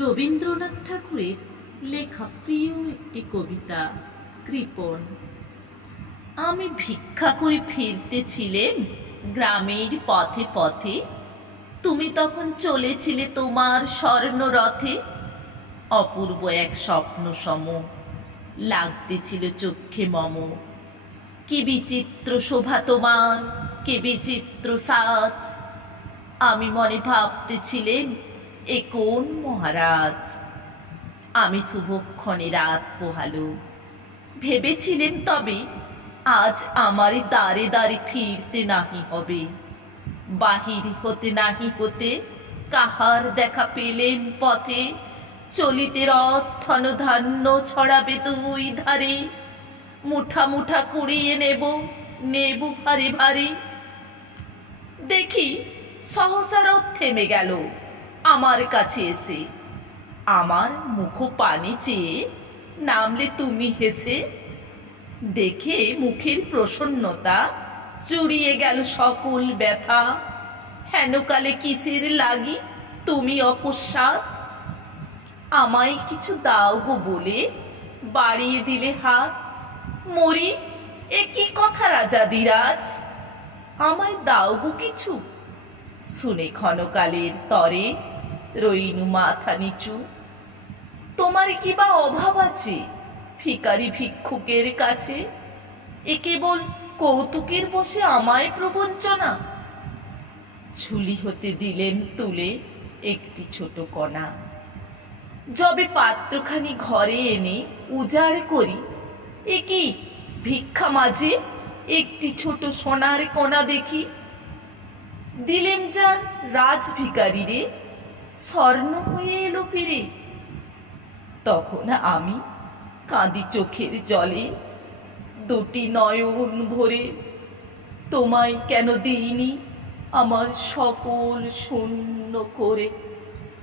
রবীন্দ্রনাথ ঠাকুরের লেখা প্রিয় একটি কবিতা কৃপণ। আমি ভিক্ষা করে ফিরতেছিলেন গ্রামের পথে পথে, তুমি তখন চলেছিলে তোমার স্বর্ণরথে। অপূর্ব এক স্বপ্ন সম লাগতেছিল চক্ষে মম। কি বিচিত্র শোভা তোমার, কি বিচিত্র সাজ। আমি মনে ভাবতেছিলেন এ কোন মহারাজ। আমি শুভক্ষণে রাত পোহালো, ভেবেছিলেন তবে আজ আমারে দ্বারে দ্বারে ফিরতে নাহি হবে। বাহির হতে নাহি হতে কাহার দেখা পেলেন পথে, চলিতে রথ ধনধান্য ছড়াবে দুই ধারে। মুঠা মুঠা কুড়িয়ে নেব, নেব ভারে ভারে। দেখি সহসা রথ থেমে গেল আমার কাছে এসে। আমার মুখ পানে চেয়ে নামলে তুমি হেসে। দেখে মুখের প্রসন্নতা জুড়িয়ে গেল সকল ব্যথা। হেনকালে কিসের লাগি তুমি অকস্মাৎ, আমায় কিছু দাও গো বলে বাড়িয়ে দিলে হাত। মরি, এ কি কথা রাজাধিরাজ, আমায় দাও গো কিছু। শুনে ক্ষণকালের তরে রইনু মাথা নিচু। তোমার কি বা অভাব আছে ভিখারি ভিক্ষুকের কাছে? এ কেবল কৌতুকের বসে আমায় প্রবঞ্চনা। ঝুলি হতে দিলেন তুলে একটি ছোট কণা। যবে পাত্রখানি ঘরে এনে উজাড় করি, এ কি ভিক্ষা মাঝে একটি ছোট সোনার কণা দেখি। দিলেম যার রাজ ভিখারি রে, স্বর্ণ হয়ে এলো ফিরে। তখন আমি কাঁদি চোখের জলে, দুটি নয়ন ভরে। তোমায় কেন দিইনি আমার সকল শূন্য করে।